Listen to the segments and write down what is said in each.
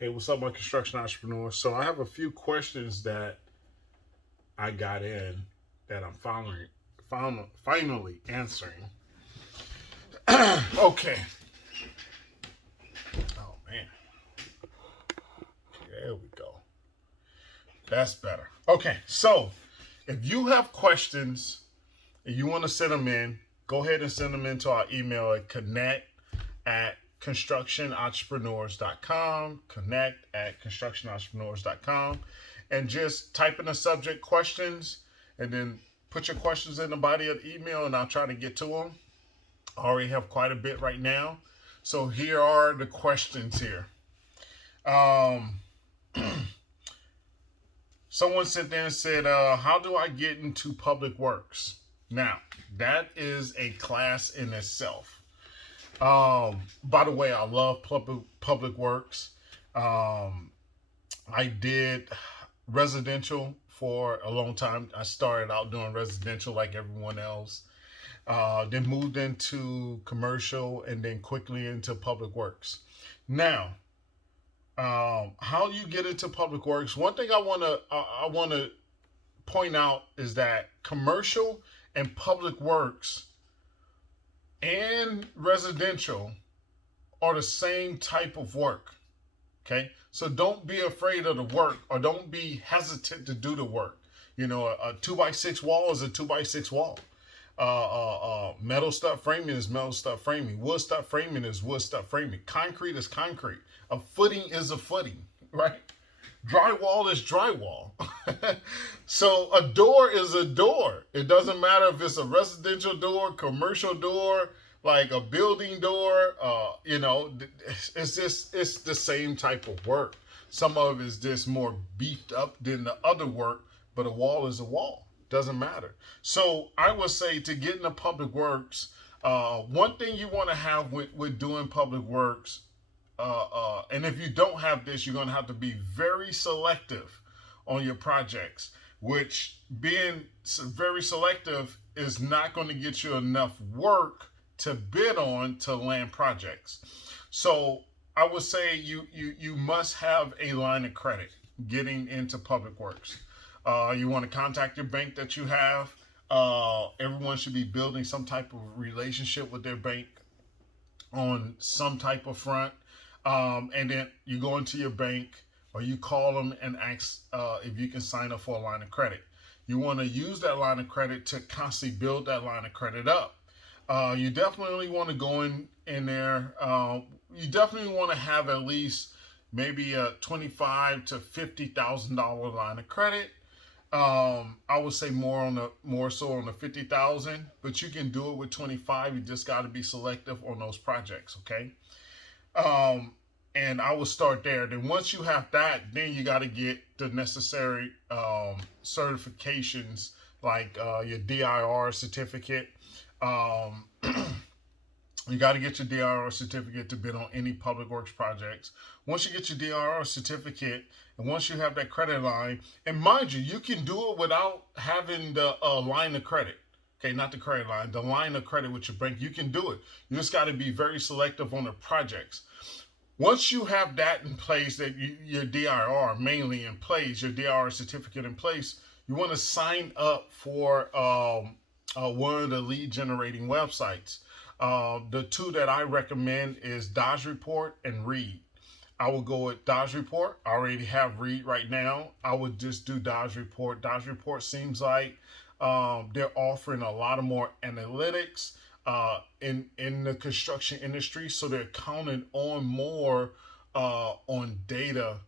Hey, what's up, my construction entrepreneurs? So I have a few questions that I got in that I'm finally answering. Okay. Oh man, there we go. That's better. Okay, so if you have questions and you want to send them in, go ahead and send them into our email at connect@constructionentrepreneurs.com. Connect@constructionentrepreneurs.com, and just type in the subject questions, and then put your questions in the body of the email, and I'll try to get to them. I already have quite a bit right now. So here are the questions here. Um, Someone sent there and said, how do I get into public works? Now, that is a class in itself. By the way, I love public works. Um, I did residential for a long time. I started out doing residential like everyone else. Then moved into commercial and then quickly into public works. Now, how you get into public works? One thing I want to point out is that commercial and public works and residential are the same type of work. Okay, so don't be afraid of the work, or don't be hesitant to do the work. You know, a 2x6 wall is a 2x6 wall. Metal stud framing is metal stud framing. Wood stud framing is wood stud framing. Concrete is concrete. A footing is a footing, right? Drywall is drywall. So a door is a door. It doesn't matter if it's a residential door, commercial door, like a building door. It's the same type of work. Some of it is just more beefed up than the other work, but a wall is a wall. Doesn't matter. So I would say to get into public works, one thing you want to have with doing public works, and if you don't have this, you're going to have to be very selective on your projects, which being very selective is not going to get you enough work to bid on to land projects. So I would say you must have a line of credit getting into public works. You want to contact your bank that you have. Everyone should be building some type of relationship with their bank on some type of front. And then you go into your bank or you call them and ask if you can sign up for a line of credit. You want to use that line of credit to constantly build that line of credit up. You definitely want to go in there. You definitely want to have at least maybe a $25,000 to $50,000 line of credit. I would say more so on the 50,000, but you can do it with 25. You just got to be selective on those projects, okay? And I will start there. Then once you have that, then you got to get the necessary certifications like your DIR certificate. Um, you got to get your DIR certificate to bid on any public works projects. Once you get your DIR certificate, and once you have that credit line, and mind you, you can do it without having the line of credit. Okay, not the credit line, the line of credit with your bank. You can do it. You just got to be very selective on the projects. Once you have that in place, that your DIR mainly in place, your DIR certificate in place, you want to sign up for one of the lead generating websites. The two that I recommend is Dodge Report and Read. I will go with Dodge Report. I already have Read right now. I would just do Dodge Report. Dodge Report seems like they're offering a lot of more analytics in the construction industry, so they're counting on more on data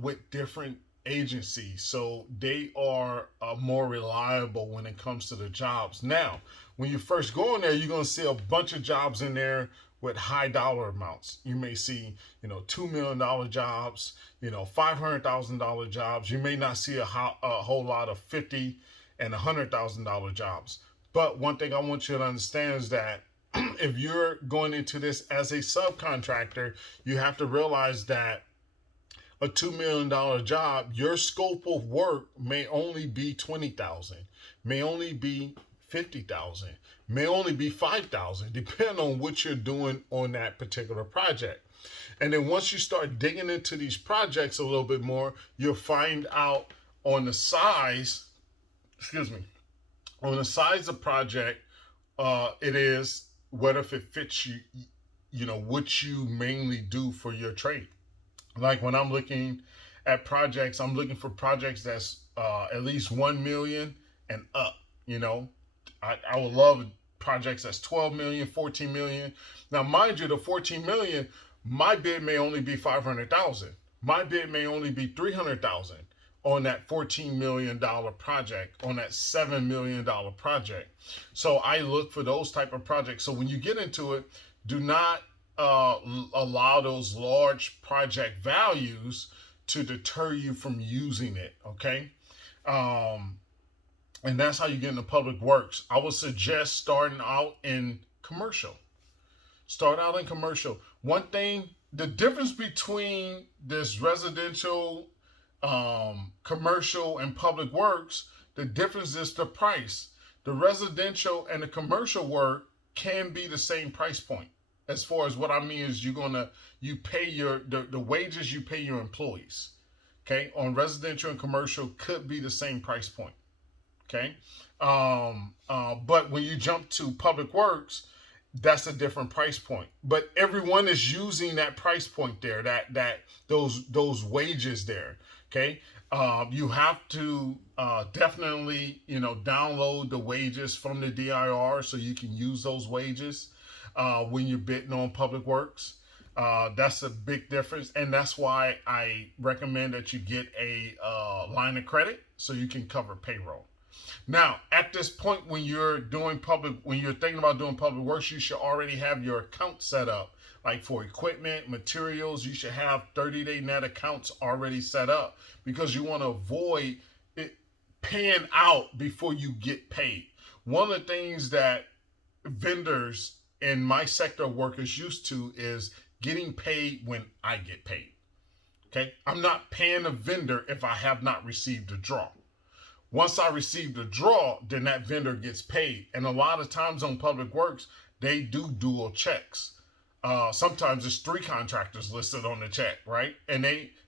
with different agencies, so they are more reliable when it comes to the jobs. Now, when you first go in there, you're going to see a bunch of jobs in there with high dollar amounts. You may see, $2 million jobs, $500,000 jobs. You may not see a whole lot of $50,000 and $100,000 jobs. But one thing I want you to understand is that if you're going into this as a subcontractor, you have to realize that a $2 million job, your scope of work may only be 20,000, may only be 50,000, may only be 5,000, depending on what you're doing on that particular project. And then once you start digging into these projects a little bit more, you'll find out on the size, excuse me, on the size of project, it is what if it fits you, what you mainly do for your trade. Like when I'm looking at projects, I'm looking for projects that's at least 1 million and up. You know, I would love projects that's 12 million, 14 million. Now, mind you, the 14 million, my bid may only be 500,000. My bid may only be 300,000 on that $14 million project, on that $7 million project. So I look for those type of projects. So when you get into it, do not uh, allow those large project values to deter you from using it. Okay. Um, and that's how you get into public works. I would suggest starting out in commercial. Start out in commercial. One thing, the difference between this residential, commercial, and public works, the difference is the price. The residential and the commercial work can be the same price point. As far as what I mean is you pay the wages you pay your employees. Okay, on residential and commercial could be the same price point. Okay, but when you jump to public works, that's a different price point. But everyone is using that price point there, that those wages there. Okay, you have to definitely download the wages from the DIR so you can use those wages when you're bidding on public works. That's a big difference, and that's why I recommend that you get a line of credit so you can cover payroll. Now, at this point, when you're thinking about doing public works, you should already have your account set up. Like for equipment, materials, you should have 30-day net accounts already set up because you want to avoid it paying out before you get paid. One of the things that vendors in my sector of work is used to is getting paid when I get paid. Okay, I'm not paying a vendor if I have not received a draw. Once I receive the draw, then that vendor gets paid. And a lot of times on public works, they do dual checks. Sometimes it's three contractors listed on the check, right? And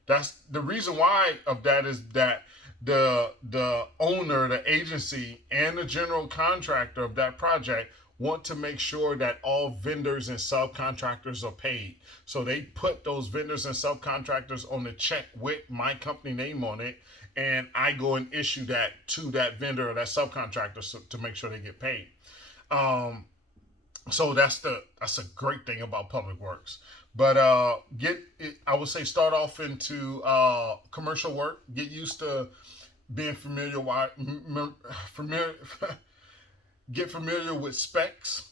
that's the reason why of that is that the owner, the agency, and the general contractor of that project want to make sure that all vendors and subcontractors are paid. So they put those vendors and subcontractors on the check with my company name on it, and I go and issue that to that vendor or that subcontractor to make sure they get paid. Um, so that's a great thing about public works. But I would say start off into commercial work. Get used to being familiar get familiar with specs,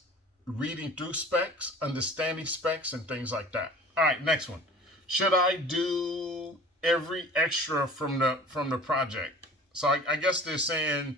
reading through specs, understanding specs, and things like that. All right, next one. Should I do every extra from the project? So I guess they're saying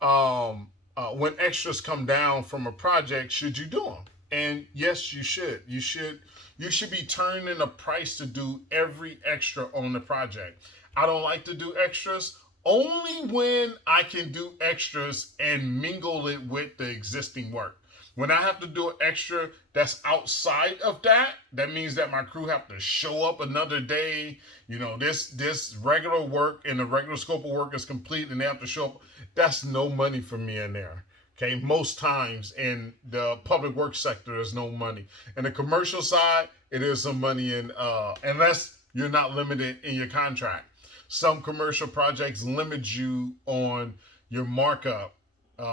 when extras come down from a project, should you do them? And yes, you should. You should be turning a price to do every extra on the project. I don't like to do extras only when I can do extras and mingle it with the existing work. When I have to do an extra that's outside of that, that means that my crew have to show up another day. This regular work and the regular scope of work is complete and they have to show up. That's no money for me in there. Okay, most times in the public works sector, there's no money. In the commercial side, it is some money in unless you're not limited in your contract. Some commercial projects limit you on your markup,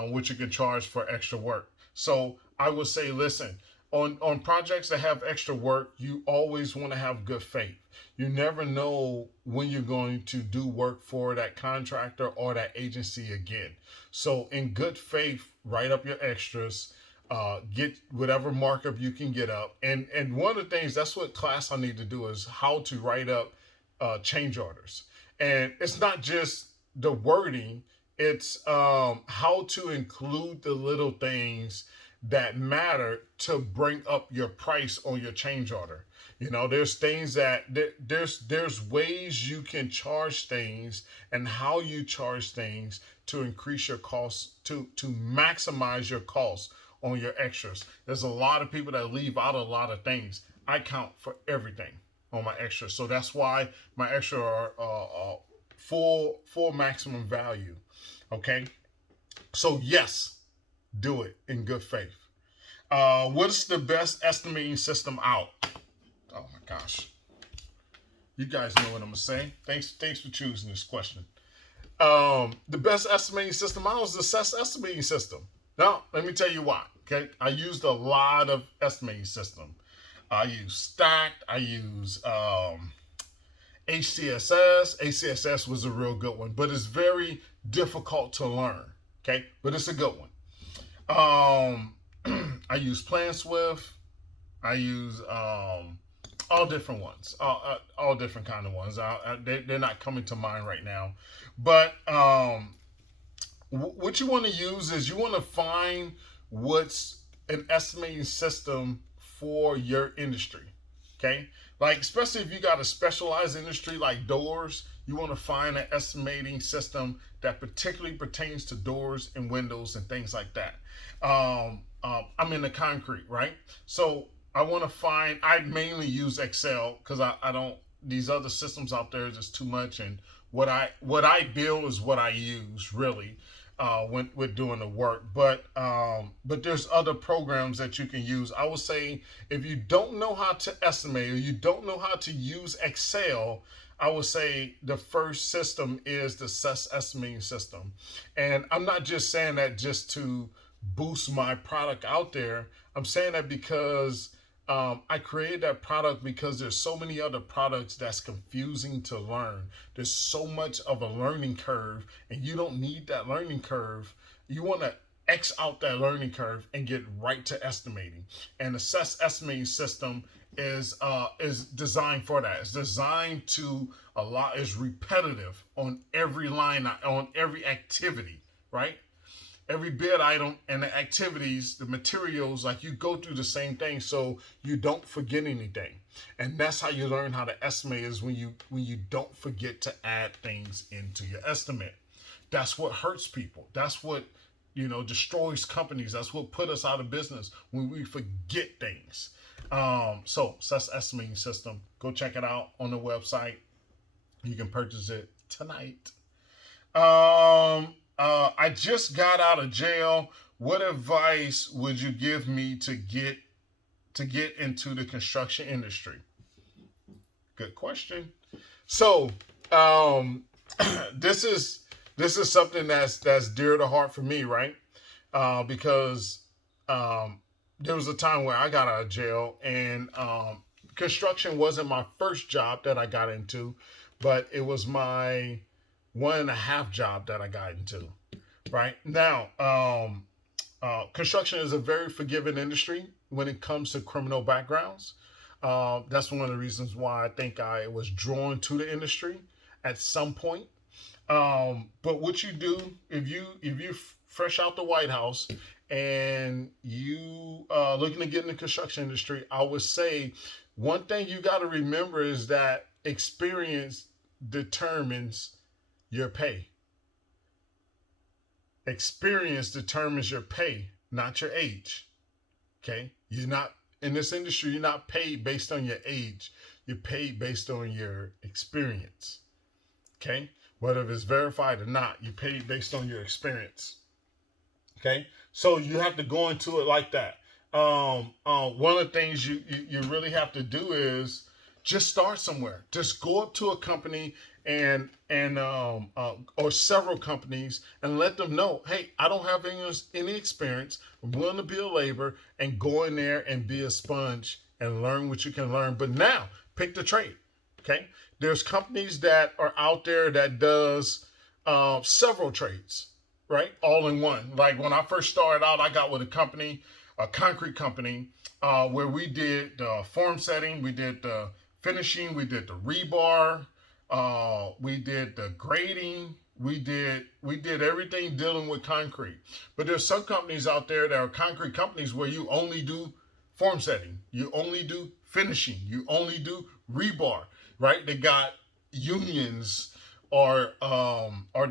which you can charge for extra work. So I would say, listen, on projects that have extra work, you always want to have good faith. You never know when you're going to do work for that contractor or that agency again. So in good faith, write up your extras, get whatever markup you can get up. And one of the things, that's what class I need to do is how to write up change orders. And it's not just the wording, it's how to include the little things that matter to bring up your price on your change order. There's things that there's ways you can charge things and how you charge things to increase your costs, to maximize your costs on your extras. There's a lot of people that leave out a lot of things. I count for everything on my extra. So that's why my extra are full maximum value. Okay. So yes, do it in good faith. What's the best estimating system out? Oh my gosh. You guys know what I'm gonna say. Thanks for choosing this question. The best estimating system out is the SES estimating system. Now, let me tell you why. Okay, I used a lot of estimating system. I use Stacked. I use HCSS. HCSS was a real good one, but it's very difficult to learn. Okay, but it's a good one. I use Plan Swift. I use all different ones, all different kind of ones. They're not coming to mind right now, but what you want to use is you want to find what's an estimating system for your industry. Okay, like especially if you got a specialized industry like doors, you want to find an estimating system that particularly pertains to doors and windows and things like that. I'm in the concrete, right? So I want to find. I mainly use Excel because I don't. These other systems out there is just too much, and what I build is what I use really when we're doing the work. But there's other programs that you can use. I would say if you don't know how to estimate or you don't know how to use Excel, I would say the first system is the SES estimating system. And I'm not just saying that just to boost my product out there. I'm saying that because I created that product because there's so many other products that's confusing to learn. There's so much of a learning curve, and you don't need that learning curve. You want to X out that learning curve and get right to estimating. And the SES estimating system is designed for that. It's designed to a lot. Is repetitive on every line, on every activity, right? Every bid item and the activities, the materials, like you go through the same thing so you don't forget anything. And that's how you learn how to estimate is when you don't forget to add things into your estimate. That's what hurts people. That's what destroys companies. That's what put us out of business when we forget things. So that's estimating system. Go check it out on the website. You can purchase it tonight. I just got out of jail. What advice would you give me to get into the construction industry? Good question. So, this is something that's dear to heart for me, right? Because there was a time where I got out of jail, and construction wasn't my first job that I got into, but it was my one and a half job that I got into. Right now, construction is a very forgiving industry when it comes to criminal backgrounds. That's one of the reasons why I think I was drawn to the industry at some point. But what you do if you fresh out the White House and you looking to get in the construction industry, I would say one thing you got to remember is that experience determines your pay. Experience determines your pay, not your age. Okay? You're not in this industry, you're not paid based on your age. You're paid based on your experience. Okay? Whether it's verified or not, you're paid based on your experience. Okay? So you have to go into it like that. One of the things you really have to do is just start somewhere. Just go up to a company and or several companies and let them know, hey, I don't have any experience. I'm willing to be a labor and go in there and be a sponge and learn what you can learn. But now pick the trade. Okay, there's companies that are out there that does several trades, right, all in one. Like when I first started out, I got with a concrete company, where we did the form setting, we did the finishing, we did the rebar, we did the grading, we did everything dealing with concrete. But there's some companies out there that are concrete companies where you only do form setting, you only do finishing, you only do rebar, right? They got unions or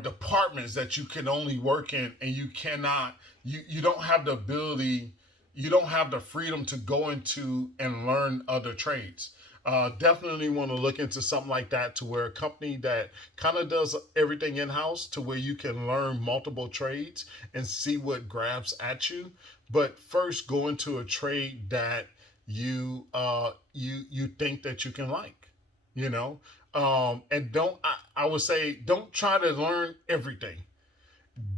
departments that you can only work in, and you cannot, you don't have the ability you don't have the freedom to go into and learn other trades. Definitely want to look into something like that, to where a company that kind of does everything in house, to where you can learn multiple trades and see what grabs at you. But first, go into a trade that you think that you can like, you know. And don't I would say, don't try to learn everything.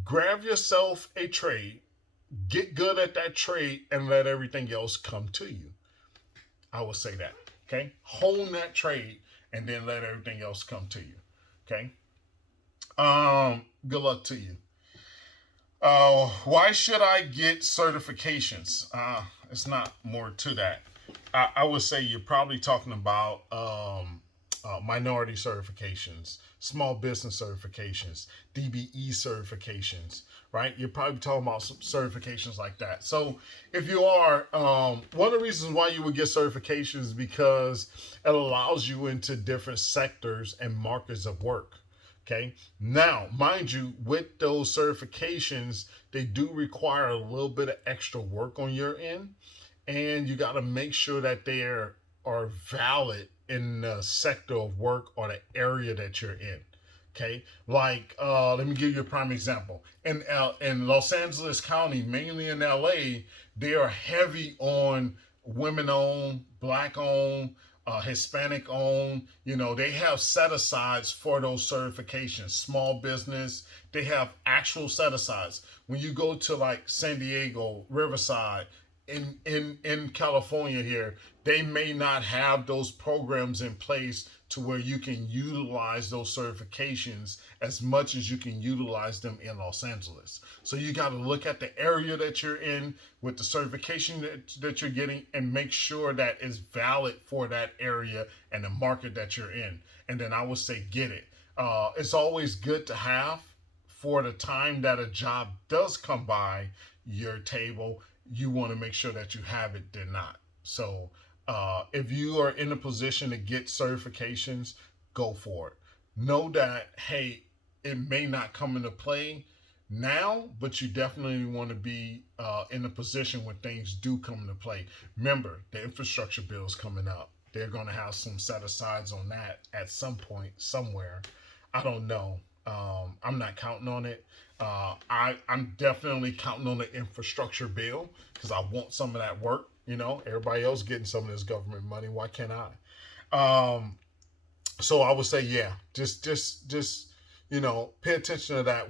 Grab yourself a trade, get good at that trade, and let everything else come to you. I would say that. Okay, hone that trade, and then let everything else come to you. Okay. Good luck to you. Why should I get certifications? It's not more to that. I would say you're probably talking about minority certifications, small business certifications, DBE certifications, right? You're probably talking about some certifications like that. So if you are, one of the reasons why you would get certifications is because it allows you into different sectors and markets of work. Okay. Now, mind you, with those certifications, they do require a little bit of extra work on your end, and you got to make sure that they are valid in the sector of work or the area that you're in. Okay, like let me give you a prime example. In Los Angeles County, mainly in LA, they are heavy on women owned, black owned, Hispanic owned. You know, they have set asides for those certifications. Small business, they have actual set asides. When you go to like San Diego, Riverside, in California here, they may not have those programs in place to where you can utilize those certifications as much as you can utilize them in Los Angeles. So you got to look at the area that you're in with the certification that you're getting, and make sure that it's valid for that area and the market that you're in. And then I would say get it. It's always good to have for the time that a job does come by your table. You want to make sure that you have it, then not. So if you are in a position to get certifications, go for it. Know that, hey, it may not come into play now, but you definitely want to be in a position when things do come into play. Remember, the infrastructure bill is coming up. They're going to have some set asides on that at some point, somewhere. I don't know. I'm not counting on it. I'm definitely counting on the infrastructure bill because I want some of that work. You know, everybody else getting some of this government money. Why can't I? So I would say, yeah, just pay attention to that.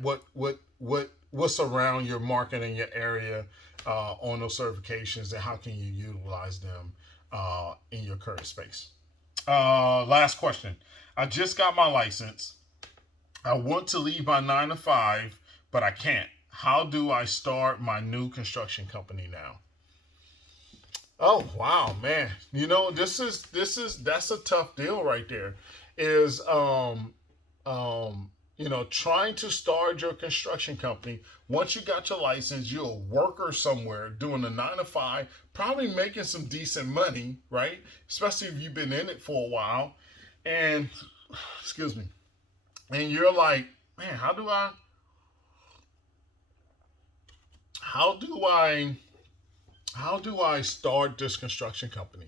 What's around your market in your area on those certifications, and how can you utilize them in your current space? Last question. I just got my license. I want to leave my 9 to 5, but I can't. How do I start my new construction company now? Oh wow, man! That's a tough deal right there. Is trying to start your construction company. Once you got your license, you're a worker somewhere doing a 9 to 5, probably making some decent money, right? Especially if you've been in it for a while, and excuse me, and you're like, man, how do I how do I start this construction company?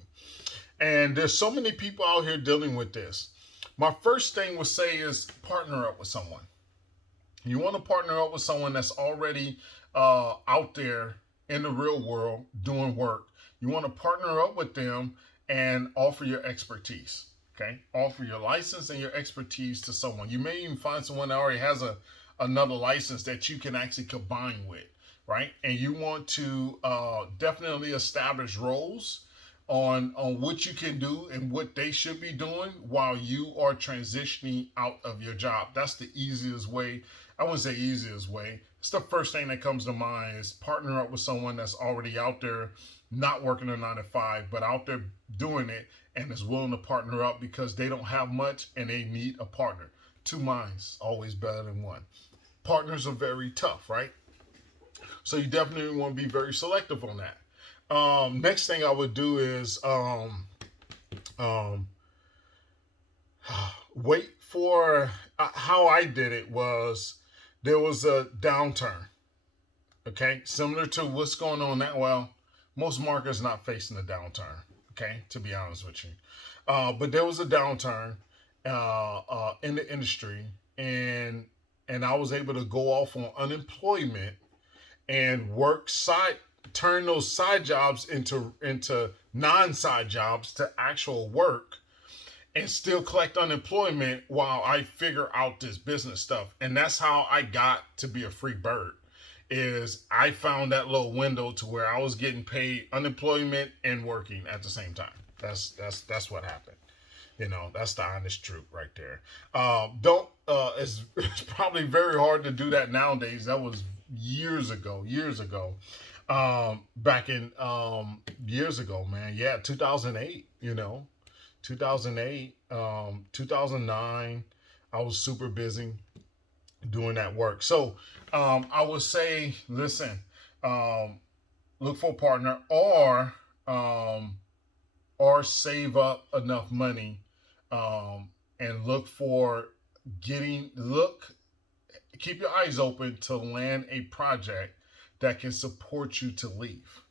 And there's so many people out here dealing with this. My first thing would say is partner up with someone. You want to partner up with someone that's already out there in the real world doing work. You want to partner up with them and offer your expertise. Okay, offer your license and your expertise to someone. You may even find someone that already has another license that you can actually combine with, right? And you want to definitely establish roles on what you can do and what they should be doing while you are transitioning out of your job. That's the easiest way. I wouldn't say easiest way. It's the first thing that comes to mind is partner up with someone that's already out there, not working a 9 to 5, but out there doing it and is willing to partner up because they don't have much and they need a partner. Two minds always better than one. Partners are very tough, right? So you definitely want to be very selective on that. Next thing I would do is um, wait for how I did it was there was a downturn. Okay, similar to what's going on now. Well, most marketers not facing a downturn. Okay, to be honest with you, but there was a downturn in the industry, and I was able to go off on unemployment and work side turn those side jobs into non-side jobs to actual work and still collect unemployment while I figure out this business stuff. And that's how I got to be a free bird. Is I found that little window to where I was getting paid unemployment and working at the same time. That's what happened. You know, that's the honest truth right there. Don't it's probably very hard to do that nowadays. That was years ago. Back in years ago, man. Yeah, 2008. 2008, 2009. I was super busy doing that work. So I would say, listen, look for a partner, or save up enough money, and look for keep your eyes open to land a project that can support you to leave.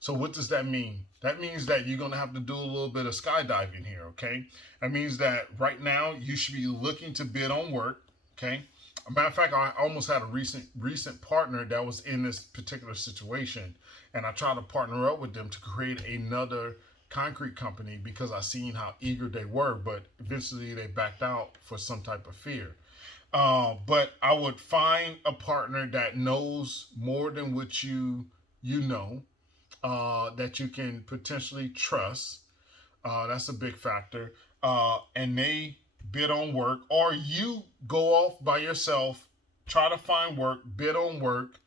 So what does that mean? That means that you're going to have to do a little bit of skydiving here, okay? That means that right now you should be looking to bid on work, okay? A matter of fact, I almost had a recent partner that was in this particular situation, and I tried to partner up with them to create another concrete company because I seen how eager they were, but eventually they backed out for some type of fear. But I would find a partner that knows more than what you know, that you can potentially trust. That's a big factor. And they bid on work, or you go off by yourself, try to find work, bid on work,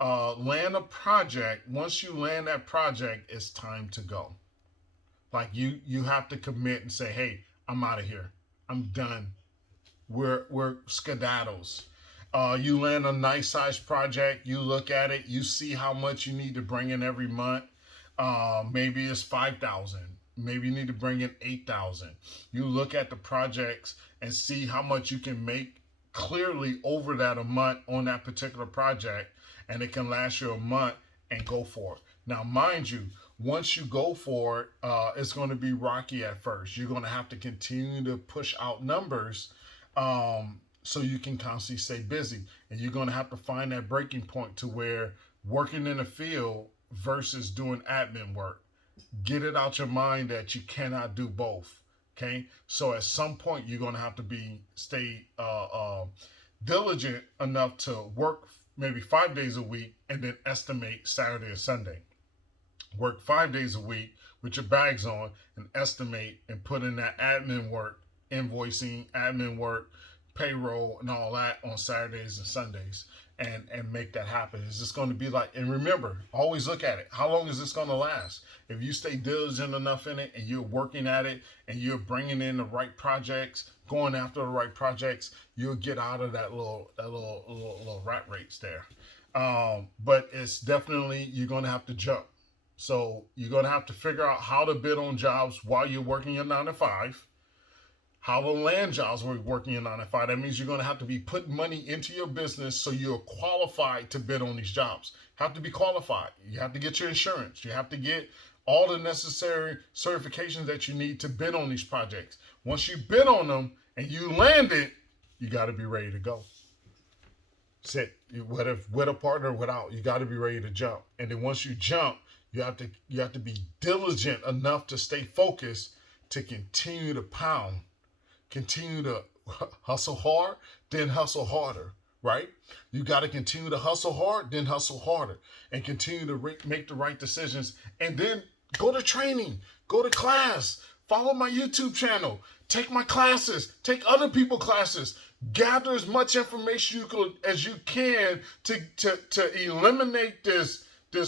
land a project. Once you land that project, it's time to go. Like you have to commit and say, hey, I'm out of here. I'm done. We're skedaddles. You land a nice sized project, you look at it, you see how much you need to bring in every month. Maybe it's 5,000. Maybe you need to bring in 8,000. You look at the projects and see how much you can make clearly over that a month on that particular project, and it can last you a month, and go for it. Now, mind you, once you go for it, it's going to be rocky at first. You're going to have to continue to push out numbers, so you can constantly stay busy. And you're going to have to find that breaking point to where working in the field versus doing admin work. Get it out your mind that you cannot do both. Okay, so at some point you're going to have to stay diligent enough to work maybe 5 days a week and then estimate Saturday and Sunday. Work 5 days a week with your bags on and estimate and put in that admin work, invoicing, admin work, payroll, and all that on Saturdays and Sundays, and make that happen. Is this going to be like, and remember, always look at it. How long is this going to last? If you stay diligent enough in it and you're working at it and you're bringing in the right projects, going after the right projects, you'll get out of that little rat race there. But it's definitely, you're going to have to jump. So you're going to have to figure out how to bid on jobs while you're working your 9 to 5. How to land jobs while you're working your 9 to 5. That means you're going to have to be putting money into your business so you're qualified to bid on these jobs. Have to be qualified. You have to get your insurance. You have to get all the necessary certifications that you need to bid on these projects. Once you bid on them and you land it, you got to be ready to go. Sit with a partner or without, you got to be ready to jump. And then once you jump, you have to be diligent enough to stay focused, to continue to pound, continue to hustle hard, then hustle harder, right? You got to continue to hustle hard, then hustle harder, and continue to make the right decisions. And then go to training, go to class, follow my YouTube channel, take my classes, take other people's classes, gather as much information as you can to eliminate this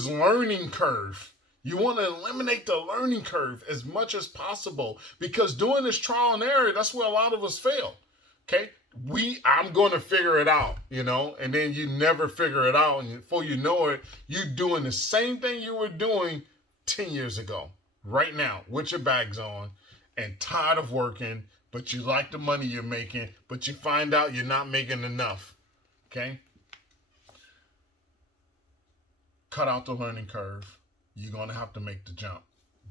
learning curve. You want to eliminate the learning curve as much as possible, because doing this trial and error, that's where a lot of us fail. Okay? I'm going to figure it out, and then you never figure it out. And before you know it, you're doing the same thing you were doing 10 years ago, right now, with your bags on and tired of working, but you like the money you're making, but you find out you're not making enough. Okay? Cut out the learning curve. you're going to have to make the jump.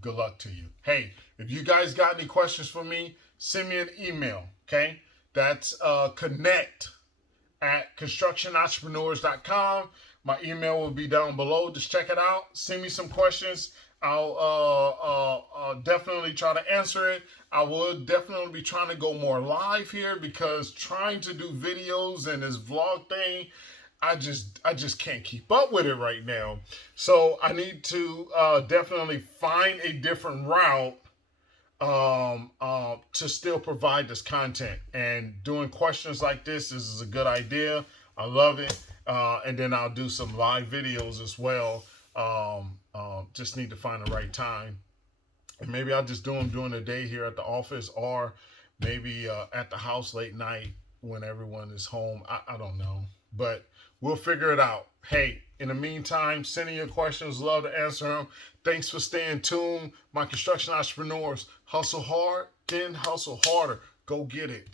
Good luck to you. Hey, if you guys got any questions for me, send me an email, okay? That's connect@constructionentrepreneurs.com. My email will be down below. Just check it out. Send me some questions. I'll definitely try to answer it. I will definitely be trying to go more live here, because trying to do videos and this vlog thing, I just can't keep up with it right now. So I need to definitely find a different route to still provide this content. And doing questions like this is a good idea. I love it. And then I'll do some live videos as well. Just need to find the right time. And maybe I'll just do them during the day here at the office, or maybe at the house late night when everyone is home. I don't know. But we'll figure it out. Hey, in the meantime, send in your questions. Love to answer them. Thanks for staying tuned. My construction entrepreneurs, hustle hard, then hustle harder. Go get it.